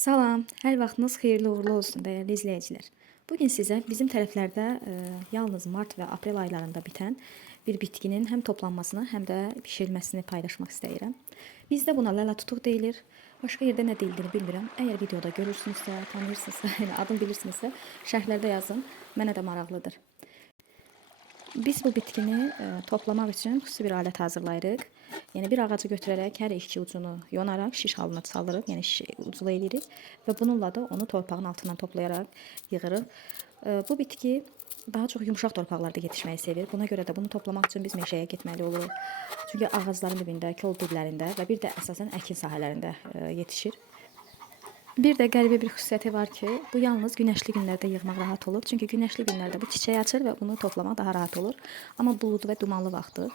Salam, hər vaxtınız xeyirli uğurlu olsun dəyərli izləyicilər. Bugün sizə bizim tərəflərdə yalnız mart və aprel aylarında bitən bir bitkinin həm toplanmasını, həm də bişirilməsini paylaşmaq istəyirəm. Bizdə buna lalatutuq deyilir. Başqa yerdə nə deyildiyini bilmirəm. Əgər videoda görürsünüzsə, tanıyırsınızsa, yəni adını bilirsinizsə, şərhlərdə yazın. Mənə də maraqlıdır. Biz bu bitkini toplamaq üçün xüsusi bir alət hazırlayırıq. Yəni bir ağacı götürərək hər iki ucunu yonaraq şiş halına salırıq, yəni şiş uculu edirik və bununla da onu torpağın altından toplayaraq yığırıq. Bu bitki daha çox yumşaq torpaqlarda yetişməyi sevir. Buna görə də bunu toplamaq üçün biz meşəyə getməli oluruq. Çünki ağacların dibində, kol diblərində və bir də əsasən əkin sahələrində yetişir. Bir də qəribə bir xüsusiyyəti var ki, bu yalnız günəşli günlərdə yığmaq rahat olur. Çünki günəşli günlərdə bu çiçək açır və bunu toplamaq daha rahat olur. Amma buludlu və dumanlı vaxtı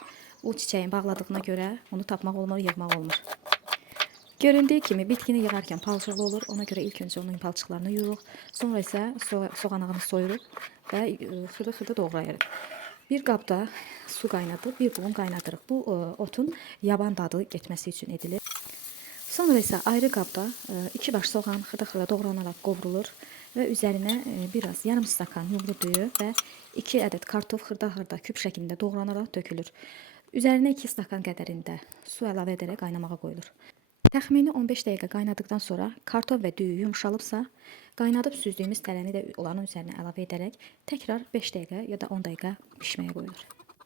o çiçəyin bağladığına görə onu tapmaq olmur, yığmaq olmur. Göründüyü kimi bitkini yığarkən palçıqlı olur. Ona görə ilk öncə onun palçıqlarını yuyuruq. Sonra isə soğanağını soyuruq və xırda-xırda doğrayırıq. Bir qabda su qaynadıb, bir bulun qaynadırıq. Bu otun yaban dadı getməsi üçün edilir. Sonra isə ayrı qabda 2 baş soğan xırda-xırda doğranaraq qovrulur və üzərinə biraz yarım stakan yumru düyü və 2 ədəd kartof xırda-xırda küp şəklində doğranaraq dökülür. Üzərinə 2 stakan qədərində su əlavə edərək qaynamağa qoyulur. Təxmini 15 dəqiqə qaynadıqdan sonra kartof və düyü yumşalıbsa, qaynadıb süzdüyümüz tələni də onların üzərinə əlavə edərək təkrar 5 dəqiqə ya da 10 dəqiqə bişməyə qoyulur.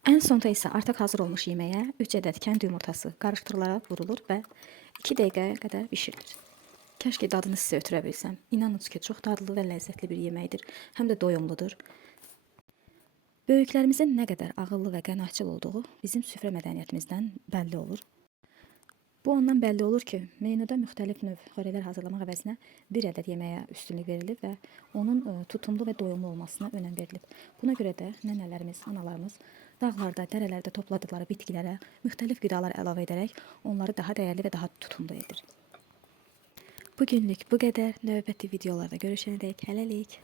Ən sonda isə artıq hazır olmuş yeməyə 3 ədəd kənd yumurtası qarışdırılaraq vurulur və 2 dəqiqəyə qədər bişirilir. Kəşke dadını sizə ötürə bilsəm. İnanın ki, çox dadlı və ləzzətli bir yeməkdir. Həm də doyumludur. Böyüklərimizin nə qədər ağıllı və qənaətçil olduğu bizim süfrə mədəniyyətimizdən bəlli olur. Bu ondan bəlli olur ki, menyuda müxtəlif növ xörəklər hazırlamaq əvəzinə bir ədəd yeməyə üstünlük verilib və onun tutumlu və doyumlu olmasına önəm verilib. Buna görə də nənələrimiz, analarımız dağlarda, dərələrdə topladıkları bitkilərə müxtəlif qidalar əlavə edərək onları daha dəyərli və daha tutumlu edir. Bugünlük bu qədər. Növbəti videolarda görüşənədək hələlik.